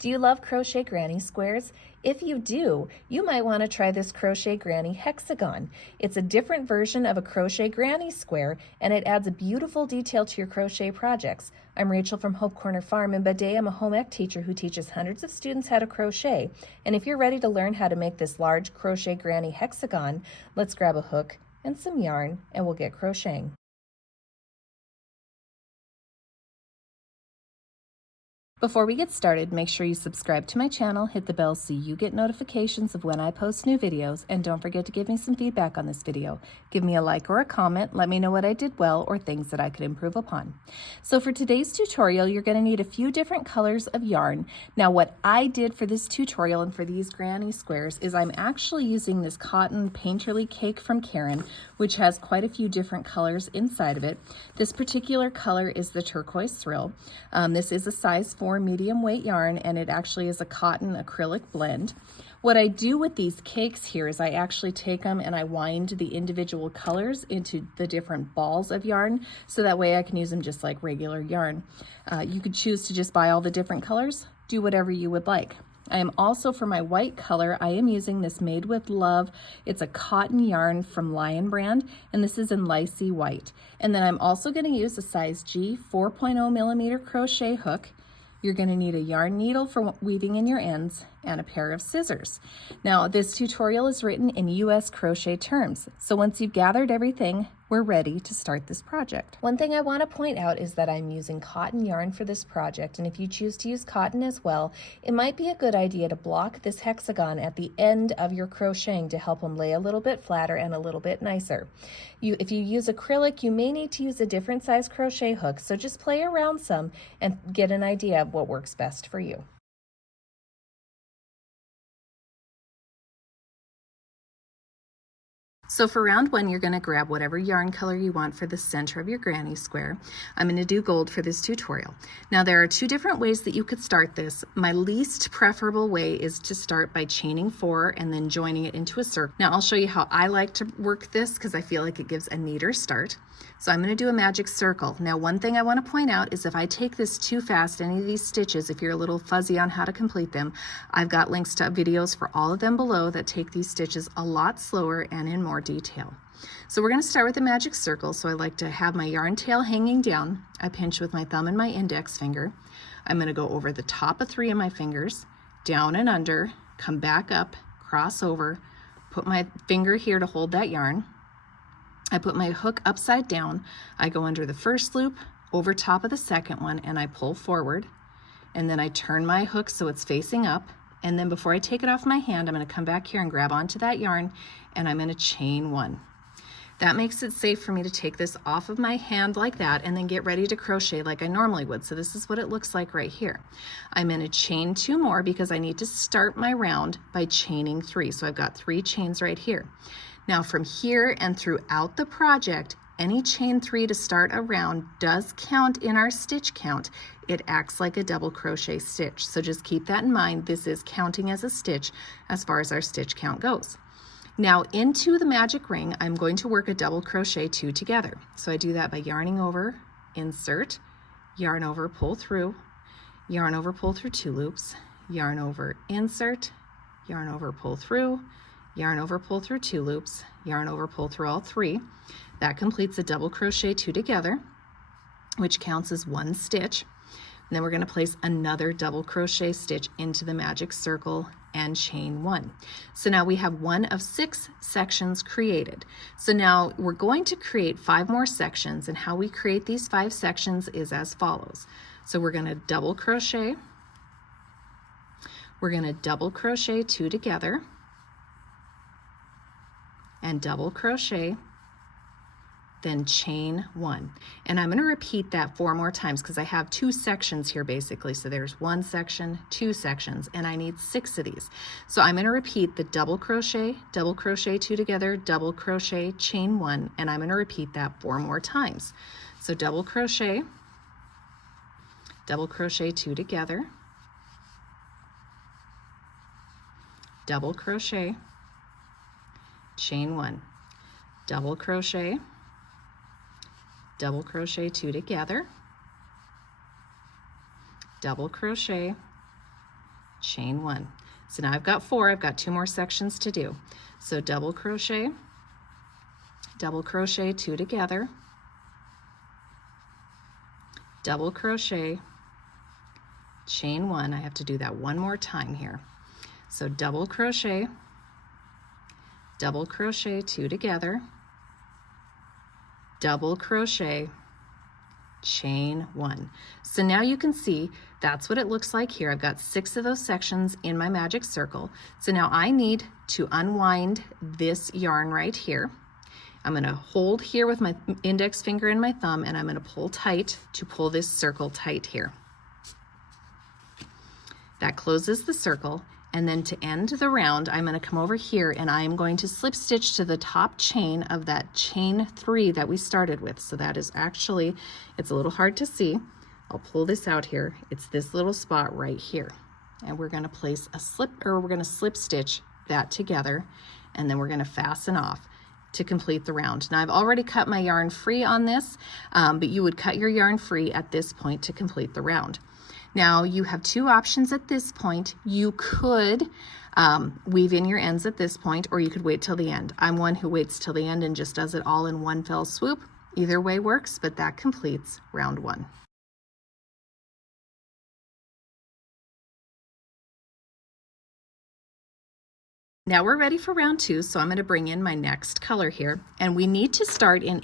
Do you love crochet granny squares? If you do, you might want to try this crochet granny hexagon. It's a different version of a crochet granny square, and it adds a beautiful detail to your crochet projects. I'm Rachel from Hope Corner Farm, and by day I'm a home ec teacher who teaches hundreds of students how to crochet. And if you're ready to learn how to make this large crochet granny hexagon, let's grab a hook and some yarn and we'll get crocheting. Before we get started, make sure you subscribe to my channel, hit the bell so you get notifications of when I post new videos, and don't forget to give me some feedback on this video. Give me a like or a comment, let me know what I did well or things that I could improve upon. So for today's tutorial, you're going to need a few different colors of yarn. Now what I did for this tutorial and for these granny squares is I'm actually using this cotton painterly cake from Karen, which has quite a few different colors inside of it. This particular color is the turquoise thrill. This is a size 4 medium weight yarn, and it actually is a cotton acrylic blend. What I do with these cakes here is I actually take them and I wind the individual colors into the different balls of yarn, so that way I can use them just like regular yarn. You could choose to just buy all the different colors, do whatever you would like. I am also, for my white color, I am using this Made with Love. It's a cotton yarn from Lion brand, and this is in Lycee White. And then I'm also going to use a size G 4.0 millimeter crochet hook. You're going to need a yarn needle for weaving in your ends and a pair of scissors. Now, this tutorial is written in US crochet terms, so once you've gathered everything, we're ready to start this project. One thing I want to point out is that I'm using cotton yarn for this project, and if you choose to use cotton as well, it might be a good idea to block this hexagon at the end of your crocheting to help them lay a little bit flatter and a little bit nicer. If you use acrylic, you may need to use a different size crochet hook, so just play around some and get an idea of what works best for you. So for round 1, you're going to grab whatever yarn color you want for the center of your granny square. I'm going to do gold for this tutorial. Now there are 2 different ways that you could start this. My least preferable way is to start by chaining 4 and then joining it into a circle. Now I'll show you how I like to work this because I feel like it gives a neater start. So I'm going to do a magic circle. Now one thing I want to point out is if I take this too fast, any of these stitches, if you're a little fuzzy on how to complete them, I've got links to videos for all of them below that take these stitches a lot slower and in more detail. So we're going to start with the magic circle. So I like to have my yarn tail hanging down. I pinch with my thumb and my index finger. I'm going to go over the top of 3 of my fingers, down and under, come back up, cross over, put my finger here to hold that yarn. I put my hook upside down. I go under the first loop, over top of the second one, and I pull forward. And then I turn my hook so it's facing up. And then before I take it off my hand, I'm going to come back here and grab onto that yarn, and I'm going to chain 1. That makes it safe for me to take this off of my hand like that and then get ready to crochet like I normally would. So this is what it looks like right here. I'm going to chain 2 more because I need to start my round by chaining 3. So I've got 3 chains right here. Now from here and throughout the project, any chain 3 to start a round does count in our stitch count. It acts like a double crochet stitch. So just keep that in mind. This is counting as a stitch as far as our stitch count goes. Now into the magic ring, I'm going to work a double crochet 2 together. So I do that by yarning over, insert, yarn over, pull through, yarn over, pull through 2 loops, yarn over, insert, yarn over, pull through, yarn over, pull through 2 loops, yarn over, pull through all 3. That completes a double crochet 2 together, which counts as 1 stitch. And then we're going to place another double crochet stitch into the magic circle and chain 1. So now we have 1 of 6 sections created. So now we're going to create 5 more sections, and how we create these 5 sections is as follows. So we're going to double crochet, we're going to double crochet 2 together, and double crochet, then chain 1. And I'm going to repeat that 4 more times because I have 2 sections here basically. So there's 1 section, 2 sections, and I need 6 of these. So I'm going to repeat the double crochet 2 together, double crochet, chain 1, and I'm going to repeat that 4 more times. So double crochet 2 together, double crochet, chain 1, double crochet 2 together, double crochet, chain 1. So now I've got 4, I've got 2 more sections to do. So double crochet, 2 together, double crochet, chain 1. I have to do that one more time here. So double crochet, 2 together, double crochet, chain 1. So now you can see that's what it looks like here. I've got 6 of those sections in my magic circle. So now I need to unwind this yarn right here. I'm going to hold here with my index finger and my thumb, and I'm going to pull tight to pull this circle tight here. That closes the circle, and then to end the round, I'm going to come over here and I am going to slip stitch to the top chain of that chain 3 that we started with. So that is actually, it's a little hard to see. I'll pull this out here. It's this little spot right here. And we're going to place a we're going to slip stitch that together, and then we're going to fasten off to complete the round. Now I've already cut my yarn free on this, but you would cut your yarn free at this point to complete the round. Now you have 2 options at this point. You could weave in your ends at this point, or you could wait till the end. I'm one who waits till the end and just does it all in one fell swoop. Either way works, but that completes round 1. Now we're ready for round 2, so I'm going to bring in my next color here, and we need to start in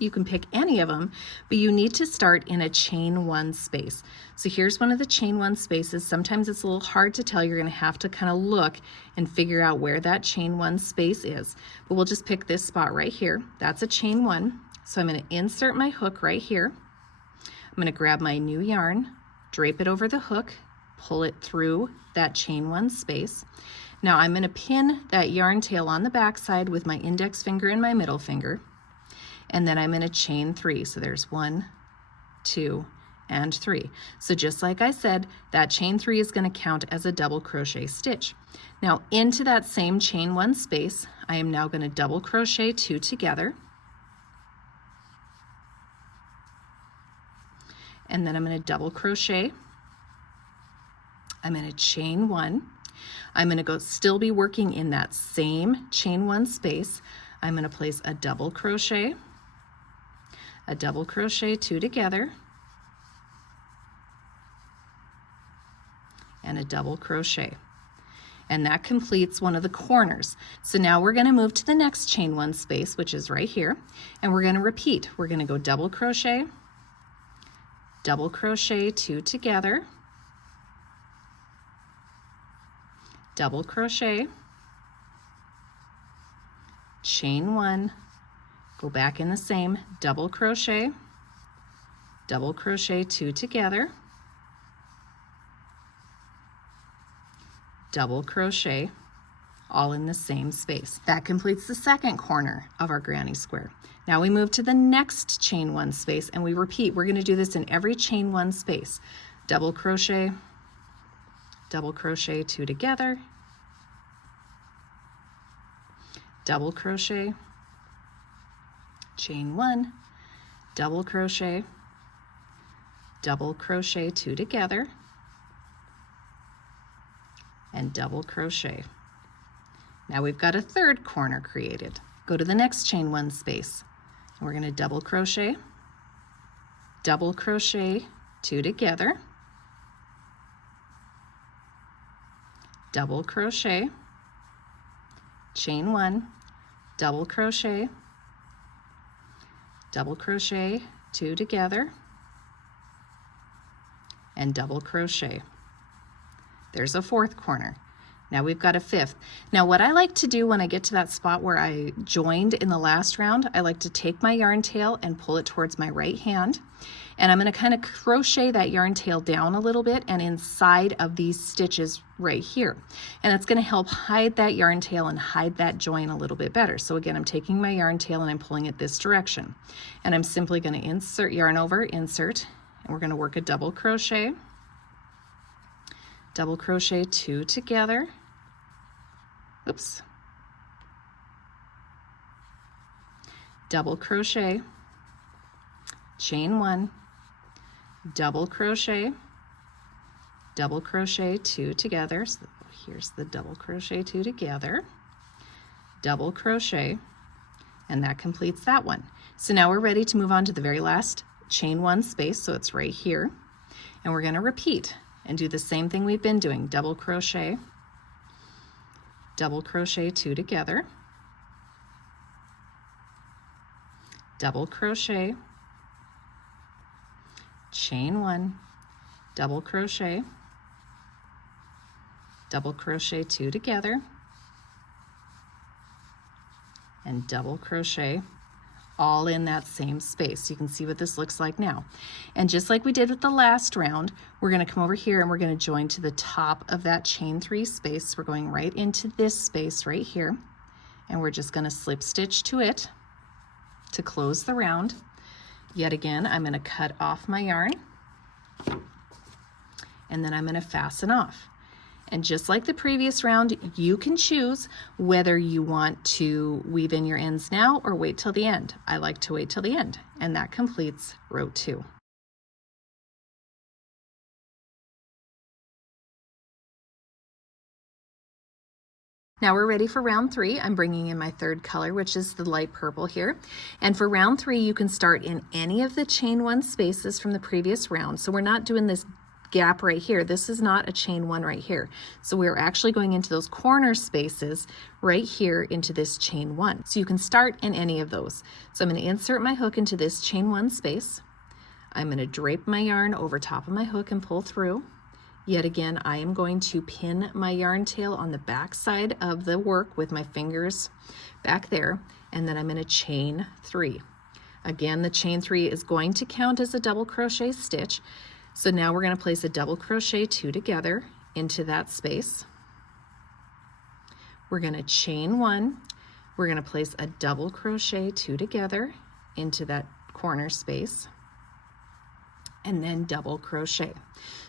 you can pick any of them, but you need to start in a chain 1 space. So here's one of the chain 1 spaces. Sometimes it's a little hard to tell. You're going to have to kind of look and figure out where that chain 1 space is, but we'll just pick this spot right here. That's a chain 1. So I'm going to insert my hook right here. I'm going to grab my new yarn, drape it over the hook, pull it through that chain 1 space. Now I'm going to pin that yarn tail on the back side with my index finger and my middle finger, and then I'm going to chain 3. So there's 1, 2, and 3. So just like I said, that chain 3 is going to count as a double crochet stitch. Now into that same chain 1 space, I am now going to double crochet 2 together, and then I'm going to double crochet. I'm going to chain 1. I'm going to still be working in that same chain 1 space. I'm going to place a double crochet 2 together, and a double crochet. And that completes one of the corners. So now we're going to move to the next chain 1 space, which is right here, and we're going to repeat. We're going to go double crochet 2 together, double crochet, chain 1, go back in the same, double crochet 2 together, double crochet, all in the same space. That completes the second corner of our granny square. Now we move to the next chain 1 space and we repeat. We're going to do this in every chain 1 space. Double crochet 2 together, double crochet, chain 1, double crochet 2 together, and double crochet. Now we've got a third corner created. Go to the next chain 1 space. We're going to double crochet 2 together, double crochet, chain 1, double crochet 2 together, and double crochet. There's a fourth corner. Now we've got a fifth. Now what I like to do when I get to that spot where I joined in the last round, I like to take my yarn tail and pull it towards my right hand. And I'm going to kind of crochet that yarn tail down a little bit and inside of these stitches right here. And that's going to help hide that yarn tail and hide that join a little bit better. So again, I'm taking my yarn tail and I'm pulling it this direction. And I'm simply going to insert yarn over, insert, and we're going to work a double crochet 2 together, oops, double crochet, chain 1, double crochet double crochet 2 together. So here's the double crochet 2 together, double crochet, and that completes that one. So now we're ready to move on to the very last chain 1 space, so it's right here, and we're going to repeat and do the same thing we've been doing. Double crochet 2 together, double crochet, chain 1, double crochet 2 together, and double crochet, all in that same space. You can see what this looks like now. And just like we did with the last round, we're going to come over here and we're going to join to the top of that chain 3 space. We're going right into this space right here, and we're just going to slip stitch to it to close the round. Yet again, I'm going to cut off my yarn, and then I'm going to fasten off. And just like the previous round, you can choose whether you want to weave in your ends now or wait till the end. I like to wait till the end, and that completes row 2. Now we're ready for round 3. I'm bringing in my third color, which is the light purple here. And for round 3, you can start in any of the chain 1 spaces from the previous round. So we're not doing this gap right here. This is not a chain 1 right here. So we're actually going into those corner spaces right here into this chain 1. So you can start in any of those. So I'm going to insert my hook into this chain 1 space. I'm going to drape my yarn over top of my hook and pull through. Yet again, I am going to pin my yarn tail on the back side of the work with my fingers back there, and then I'm going to chain 3. Again, the chain 3 is going to count as a double crochet stitch. So now we're going to place a double crochet 2 together into that space. We're going to chain 1. We're going to place a double crochet 2 together into that corner space, and then double crochet.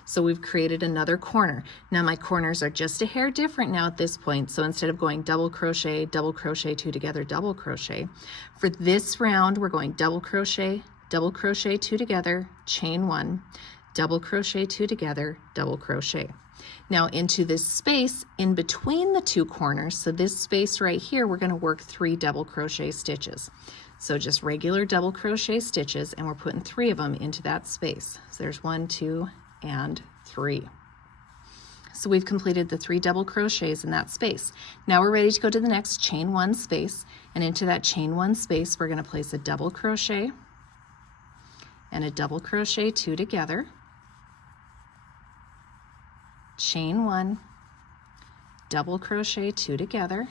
So we've created another corner. Now my corners are just a hair different now at this point. So instead of going double crochet 2 together, double crochet, for this round we're going double crochet 2 together, chain 1, double crochet 2 together, double crochet. Now into this space in between the 2 corners, so this space right here, we're going to work 3 double crochet stitches. So just regular double crochet stitches, and we're putting 3 of them into that space. So there's 1, 2, and 3. So we've completed the 3 double crochets in that space. Now we're ready to go to the next chain 1 space, and into that chain 1 space we're going to place a double crochet and a double crochet 2 together, chain 1, double crochet 2 together,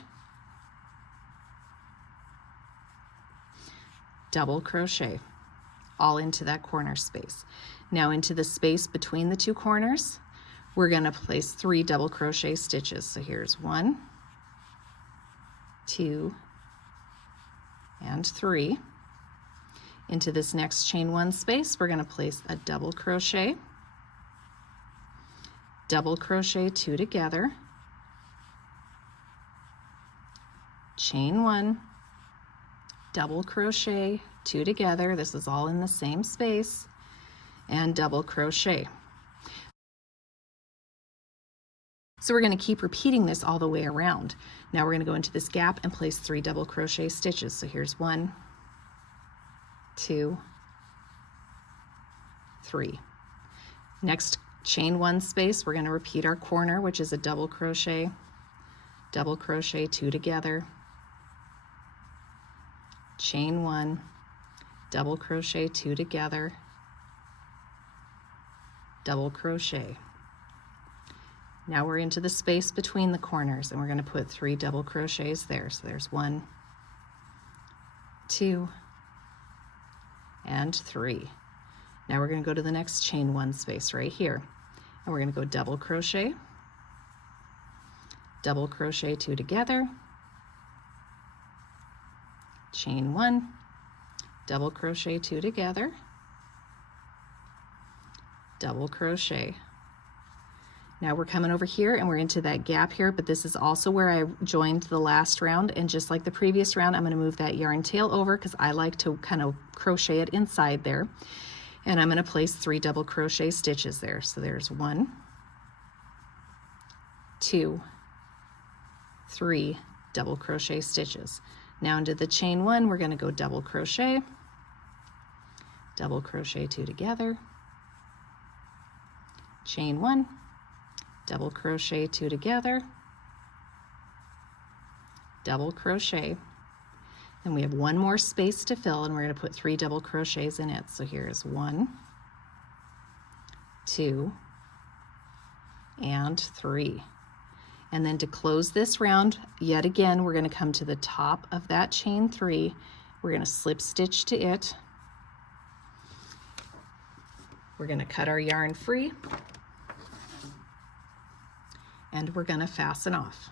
double crochet, all into that corner space. Now into the space between the 2 corners, we're going to place 3 double crochet stitches. So here's 1, 2, and 3. Into this next chain 1 space, we're going to place a double crochet 2 together, chain 1, double crochet 2 together. This is all in the same space, and double crochet. So we're going to keep repeating this all the way around. Now we're going to go into this gap and place 3 double crochet stitches. So here's 1, 2, 3. Next chain 1 space, we're going to repeat our corner, which is a double crochet 2 together, chain 1, double crochet 2 together, double crochet. Now we're into the space between the corners, and we're going to put 3 double crochets there. So there's 1, 2, and 3. Now we're going to go to the next chain 1 space right here, and we're going to go double crochet 2 together, chain 1, double crochet 2 together, double crochet. Now we're coming over here and we're into that gap here, but this is also where I joined the last round, and just like the previous round, I'm going to move that yarn tail over because I like to kind of crochet it inside there, and I'm going to place 3 double crochet stitches there. So there's 1, 2, 3 double crochet stitches. Now into the chain 1, we're going to go double crochet 2 together, chain 1, double crochet 2 together, double crochet. Then we have one more space to fill, and we're going to put 3 double crochets in it. So here is 1, 2, and 3. And then to close this round, yet again, we're going to come to the top of that chain 3. We're going to slip stitch to it. We're going to cut our yarn free, and we're going to fasten off.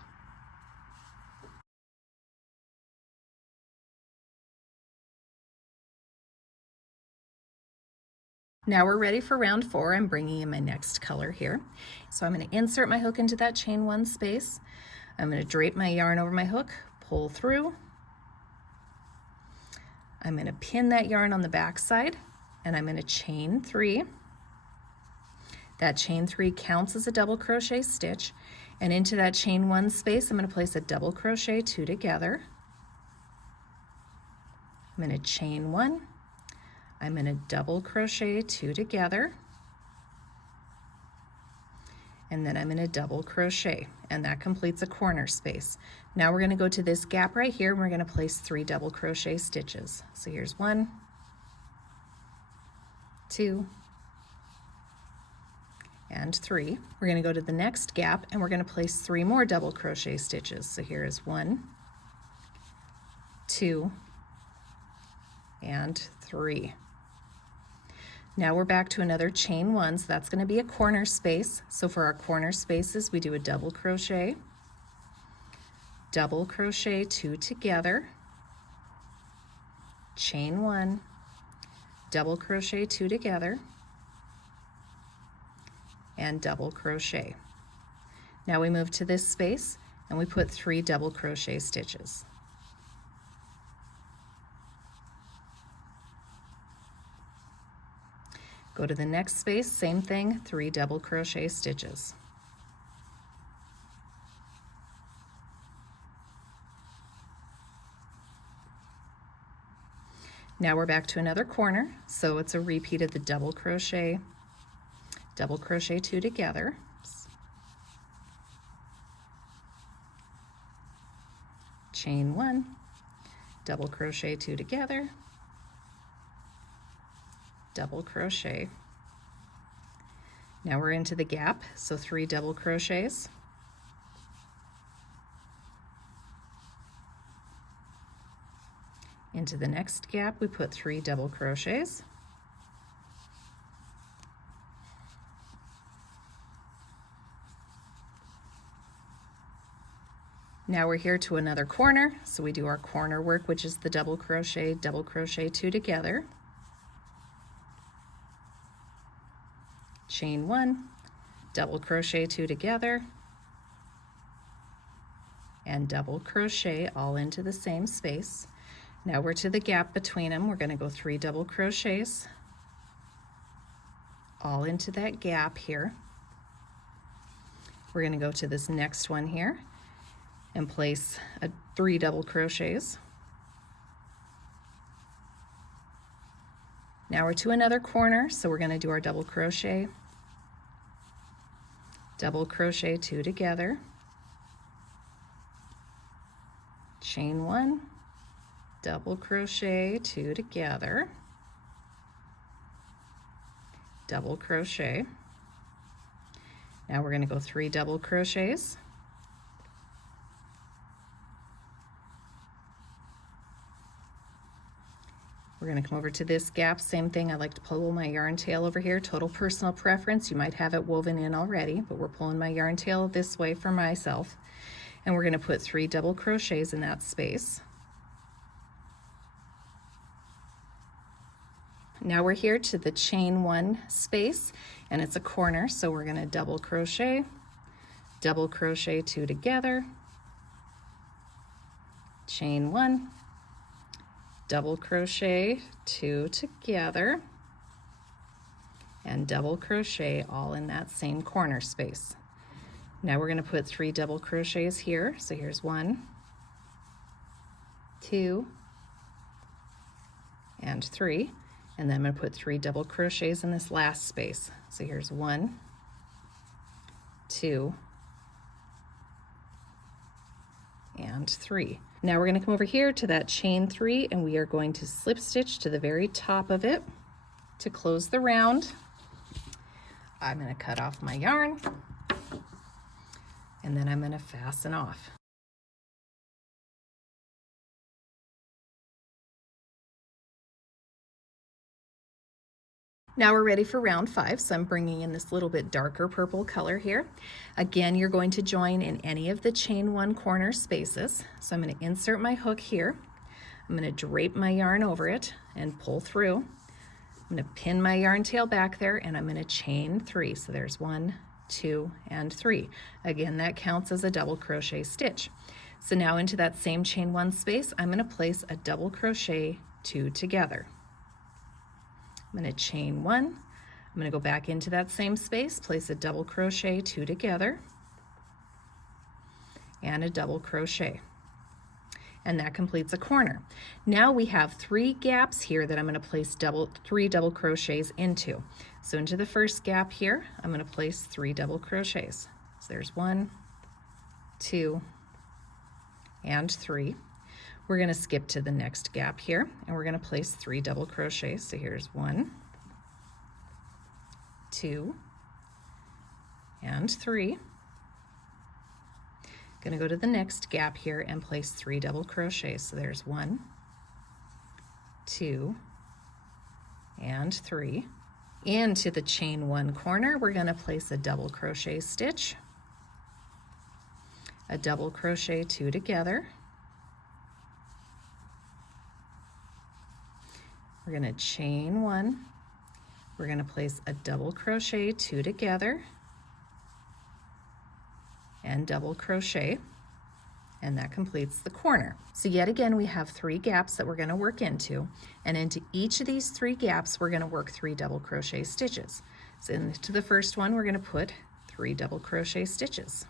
Now we're ready for round 4. I'm bringing in my next color here. So I'm going to insert my hook into that chain 1 space. I'm going to drape my yarn over my hook, pull through. I'm going to pin that yarn on the back side, and I'm going to chain 3. That chain 3 counts as a double crochet stitch, and into that chain 1 space I'm going to place a double crochet 2 together. I'm going to chain 1. I'm going to double crochet 2 together, and then I'm going to double crochet, and that completes a corner space. Now we're going to go to this gap right here, and we're going to place 3 double crochet stitches. So here's 1, 2, and 3. We're going to go to the next gap, and we're going to place 3 more double crochet stitches. So here is 1, 2, and 3. Now we're back to another chain 1, so that's going to be a corner space. So for our corner spaces, we do a double crochet 2 together, chain 1, double crochet 2 together, and double crochet. Now we move to this space, and we put 3 double crochet stitches. Go to the next space, same thing, 3 double crochet stitches. Now we're back to another corner, so it's a repeat of the double crochet 2 together, chain 1, double crochet 2 together, double crochet. Now we're into the gap, so 3 double crochets. Into the next gap, we put 3 double crochets. Now we're here to another corner, so we do our corner work, which is the double crochet 2 together, chain 1, double crochet 2 together, and double crochet all into the same space. Now we're to the gap between them. We're going to go 3 double crochets all into that gap here. We're going to go to this next one here and place 3 double crochets. Now we're to another corner, so we're going to do our double crochet 2 together, chain 1, double crochet 2 together, double crochet. Now we're going to go 3 double crochets. We're going to come over to this gap, same thing. I like to pull my yarn tail over here, total personal preference. You might have it woven in already, but we're pulling my yarn tail this way for myself. And we're going to put 3 double crochets in that space. Now we're here to the chain 1 space, and it's a corner, so we're going to double crochet 2 together, chain 1, double crochet 2 together, and double crochet all in that same corner space. Now we're going to put 3 double crochets here. So here's 1, 2, and 3. And then I'm going to put 3 double crochets in this last space. So here's 1, 2, and 3. Now we're going to come over here to that chain 3 and we are going to slip stitch to the very top of it to close the round. I'm going to cut off my yarn and then I'm going to fasten off. Now we're ready for round 5, so I'm bringing in this little bit darker purple color here. Again, you're going to join in any of the chain 1 corner spaces. So I'm going to insert my hook here. I'm going to drape my yarn over it and pull through. I'm going to pin my yarn tail back there and I'm going to chain 3. So there's 1, 2, and 3. Again, that counts as a double crochet stitch. So now into that same chain 1 space, I'm going to place a double crochet 2 together. I'm going to chain 1. I'm going to go back into that same space, place a double crochet 2 together, and a double crochet. And that completes a corner. Now we have 3 gaps here that I'm going to place 3 double crochets into. So into the first gap here, I'm going to place 3 double crochets. So there's 1, 2, and 3. We're going to skip to the next gap here and we're going to place 3 double crochets. So here's 1, 2, and 3. Going to go to the next gap here and place 3 double crochets. So there's 1, 2, and 3. Into the chain 1 corner, we're going to place a double crochet stitch, a double crochet 2 together. We're going to chain 1, we're going to place a double crochet 2 together, and double crochet, and that completes the corner. So yet again we have 3 gaps that we're going to work into, and into each of these 3 gaps we're going to work 3 double crochet stitches. So into the first one we're going to put 3 double crochet stitches.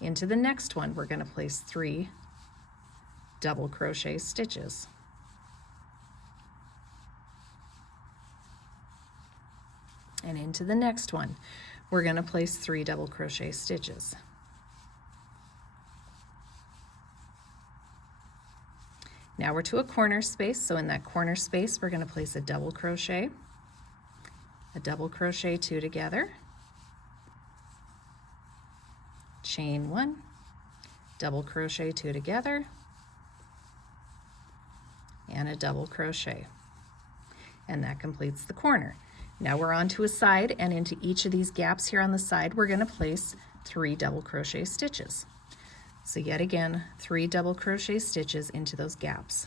Into the next one we're going to place 3 double crochet stitches. And into the next one, we're going to place 3 double crochet stitches. Now we're to a corner space, so in that corner space, we're going to place a double crochet 2 together, chain 1, double crochet 2 together, and a double crochet, and that completes the corner. Now we're on to a side, and into each of these gaps here on the side we're going to place 3 double crochet stitches. So yet again 3 double crochet stitches into those gaps.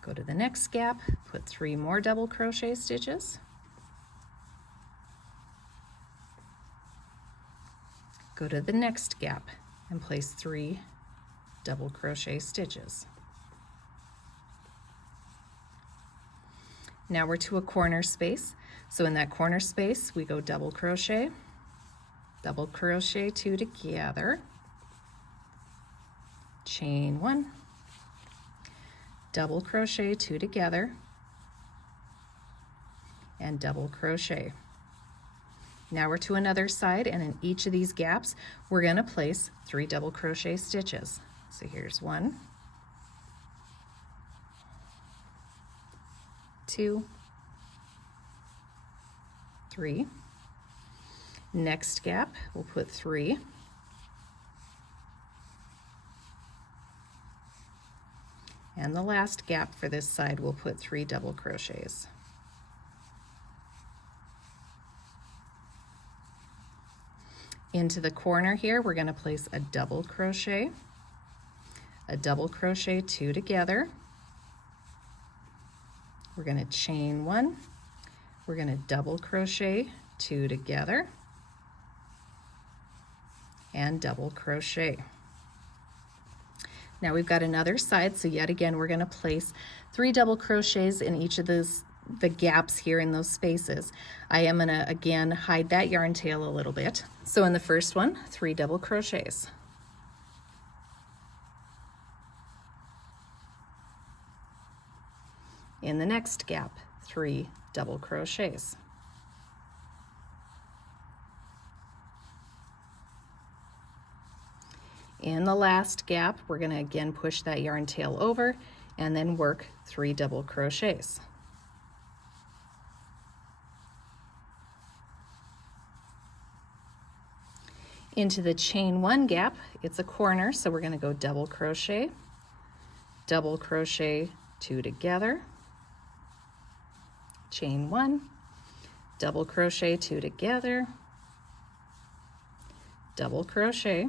Go to the next gap, put 3 more double crochet stitches, go to the next gap and place 3 double crochet stitches. Now we're to a corner space, so in that corner space we go double crochet 2 together, chain 1, double crochet 2 together, and double crochet. Now we're to another side, and in each of these gaps we're going to place 3 double crochet stitches. So here's 1, 2, 3. Next gap we'll put 3. And the last gap for this side we'll put 3 double crochets. Into the corner here we're going to place a double crochet 2 together, we're going to chain 1, we're going to double crochet 2 together, and double crochet. Now we've got another side, so yet again we're going to place 3 double crochets in each of the gaps here in those spaces. I am going to again hide that yarn tail a little bit. So in the first one, 3 double crochets. In the next gap, 3 double crochets. In the last gap, we're going to again push that yarn tail over and then work 3 double crochets. Into the chain 1 gap, it's a corner, so we're going to go double crochet, 2 together, chain 1, double crochet 2 together, double crochet,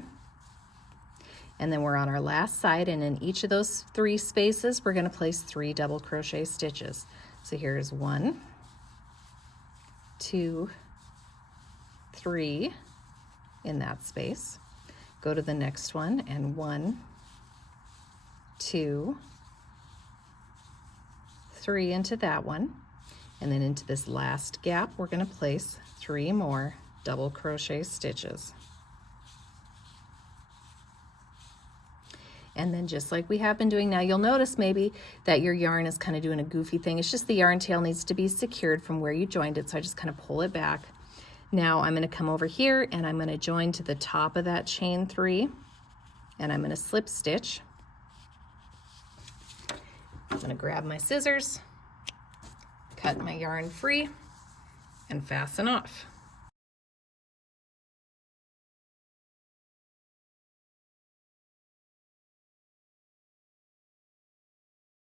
and then we're on our last side, and in each of those 3 spaces we're going to place 3 double crochet stitches. So here's 1, 2, 3 in that space. Go to the next one, and 1, 2, 3 into that one, and then into this last gap we're going to place 3 more double crochet stitches. And then just like we have been doing now, you'll notice maybe that your yarn is kind of doing a goofy thing. It's just the yarn tail needs to be secured from where you joined it, so I just kind of pull it back. Now I'm going to come over here and I'm going to join to the top of that chain 3, and I'm going to slip stitch. I'm going to grab my scissors, cut my yarn free, and fasten off.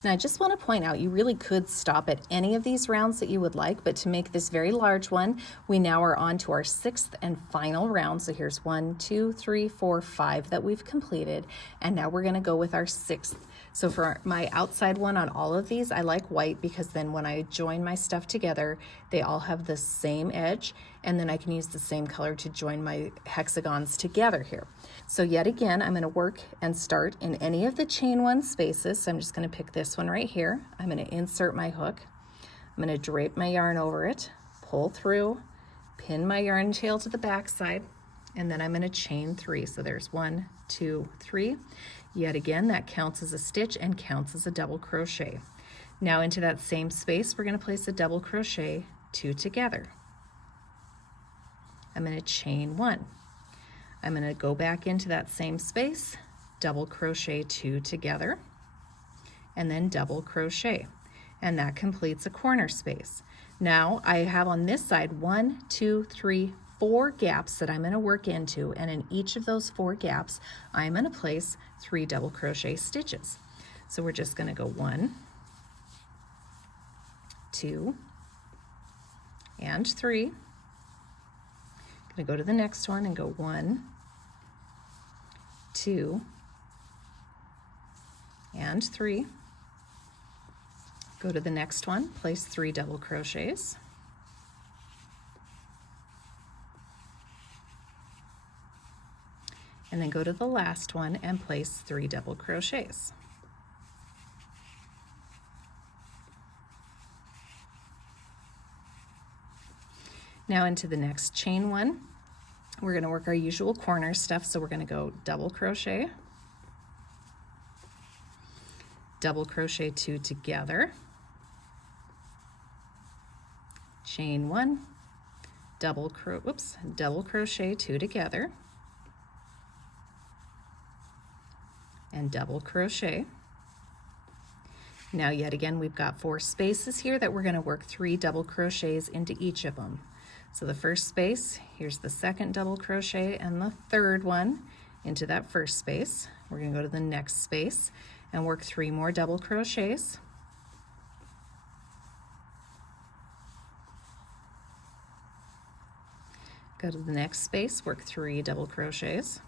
Now I just want to point out, you really could stop at any of these rounds that you would like, but to make this very large one, we now are on to our 6th and final round. So here's 1, 2, 3, 4, 5 that we've completed, and now we're going to go with our 6th. So for my outside one on all of these, I like white because then when I join my stuff together, they all have the same edge, and then I can use the same color to join my hexagons together here. So yet again, I'm going to work and start in any of the chain 1 spaces. So I'm just going to pick this one right here. I'm going to insert my hook. I'm going to drape my yarn over it, pull through, pin my yarn tail to the back side, and then I'm going to chain 3. So there's 1, 2, 3. Yet again, that counts as a stitch and counts as a double crochet. Now into that same space, we're going to place a double crochet 2 together. I'm going to chain 1. I'm going to go back into that same space, double crochet 2 together, and then double crochet. And that completes a corner space. Now I have on this side 1, 2, 3, 4 gaps that I'm going to work into, and in each of those 4 gaps I'm going to place 3 double crochet stitches. So we're just going to go 1, 2, and 3. I'm going to go to the next one and go 1, 2, and 3. Go to the next one, place 3 double crochets. And then go to the last one and place 3 double crochets. Now into the next chain 1, we're going to work our usual corner stuff. So we're going to go double crochet, double crochet 2 together, chain 1, double crochet 2 together, and double crochet. Now yet again, we've got 4 spaces here that we're going to work 3 double crochets into each of them. So the first space, here's the second double crochet and the third one into that first space. We're going to go to the next space and work 3 more double crochets. Go to the next space, work 3 double crochets.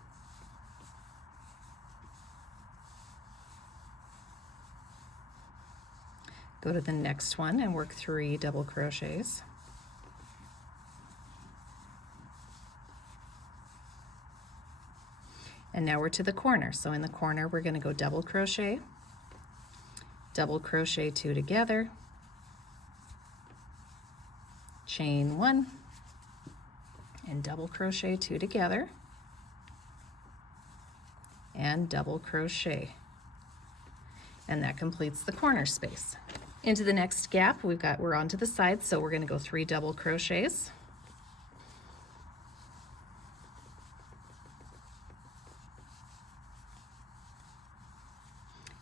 Go to the next one and work 3 double crochets. And now we're to the corner. So in the corner, we're going to go double crochet 2 together, chain 1, and double crochet 2 together, and double crochet. And that completes the corner space. Into the next gap, we're onto the side, so we're going to go 3 double crochets.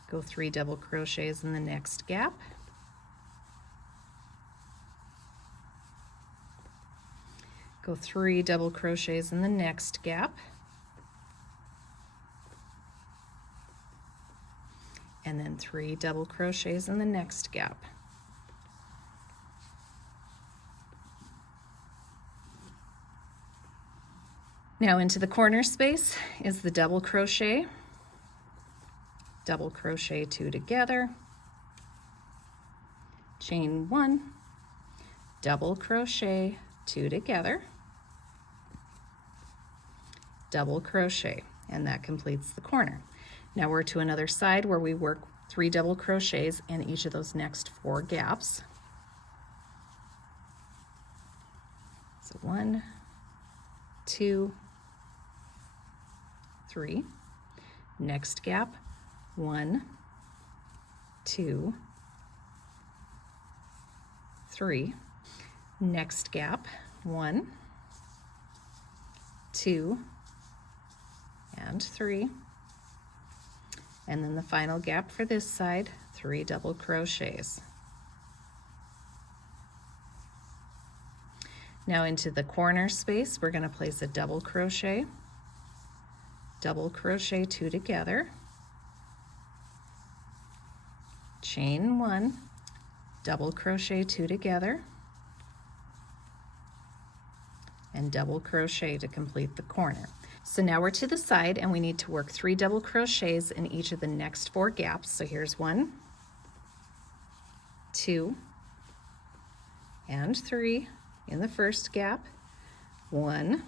Go 3 double crochets in the next gap. Go 3 double crochets in the next gap. And then 3 double crochets in the next gap. Now into the corner space is the double crochet 2 together, chain 1, double crochet 2 together, double crochet, and that completes the corner. Now we're to another side where we work 3 double crochets in each of those next 4 gaps. So 1, 2, 3. Next gap, 1, 2, 3. Next gap, 1, 2, and 3. And then the final gap for this side, 3 double crochets. Now into the corner space, we're going to place a double crochet 2 together, chain 1, double crochet 2 together, and double crochet to complete the corner. So now we're to the side and we need to work 3 double crochets in each of the next 4 gaps. So here's 1, 2, and 3 in the first gap, 1,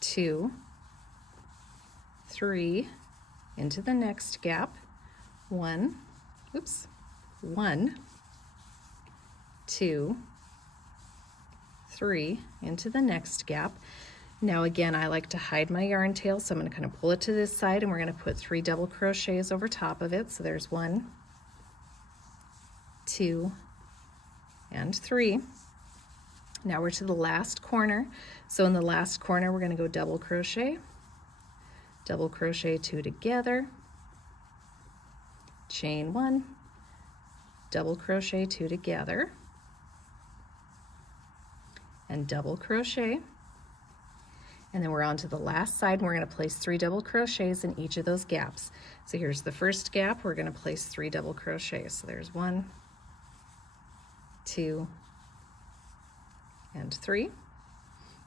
2, 3 into the next gap, 1, 2, 3 into the next gap. Now again, I like to hide my yarn tail, so I'm going to kind of pull it to this side and we're going to put 3 double crochets over top of it. So there's 1, 2, and 3. Now we're to the last corner. So in the last corner, we're going to go double crochet 2 together, chain 1, double crochet 2 together, and double crochet. And then we're on to the last side and we're going to place 3 double crochets in each of those gaps. So here's the first gap, we're going to place 3 double crochets. So there's 1, 2, and 3.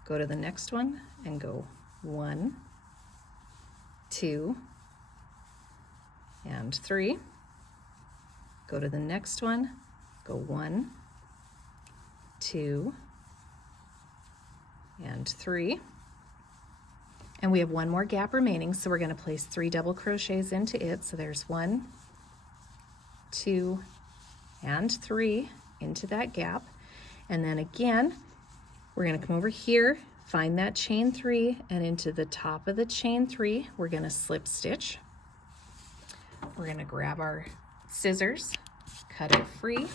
Go to the next one and go 1, 2, and 3. Go to the next one, go 1, 2, and 3. And we have one more gap remaining, so we're going to place 3 double crochets into it. So there's 1, 2, and 3 into that gap. And then again, we're going to come over here, find that chain 3, and into the top of the chain 3, we're going to slip stitch. We're going to grab our scissors, cut it free,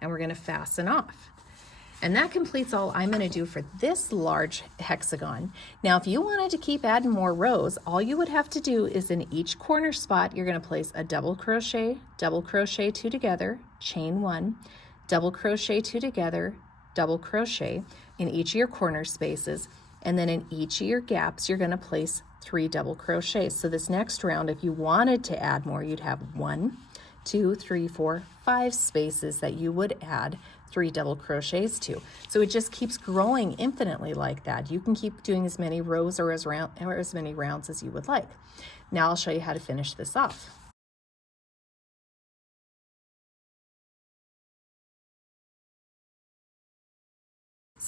and we're going to fasten off. And that completes all I'm going to do for this large hexagon. Now, if you wanted to keep adding more rows, all you would have to do is in each corner spot, you're going to place a double crochet 2 together, chain 1, double crochet 2 together, double crochet in each of your corner spaces, and then in each of your gaps, you're going to place 3 double crochets. So this next round, if you wanted to add more, you'd have 1, 2, 3, 4, 5 spaces that you would add 3 double crochets to. So it just keeps growing infinitely like that. You can keep doing as many rows or as many rounds as you would like. Now I'll show you how to finish this off.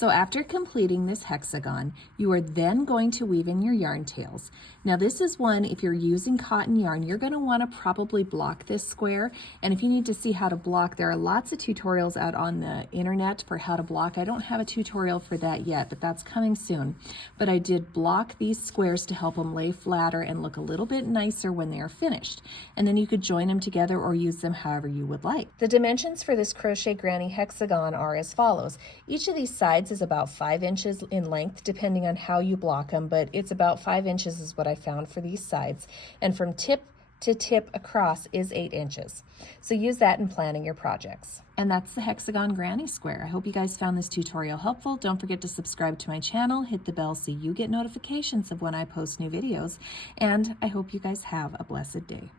So after completing this hexagon, you are then going to weave in your yarn tails. Now this is one, if you're using cotton yarn, you're going to want to probably block this square. And if you need to see how to block, there are lots of tutorials out on the internet for how to block. I don't have a tutorial for that yet, but that's coming soon. But I did block these squares to help them lay flatter and look a little bit nicer when they are finished. And then you could join them together or use them however you would like. The dimensions for this Crochet Granny hexagon are as follows. Each of these sides is about 5 inches in length, depending on how you block them, but it's about 5 inches is what I found for these sides. And from tip to tip across is 8 inches. So use that in planning your projects. And that's the Hexagon Granny Square. I hope you guys found this tutorial helpful. Don't forget to subscribe to my channel, hit the bell so you get notifications of when I post new videos, and I hope you guys have a blessed day.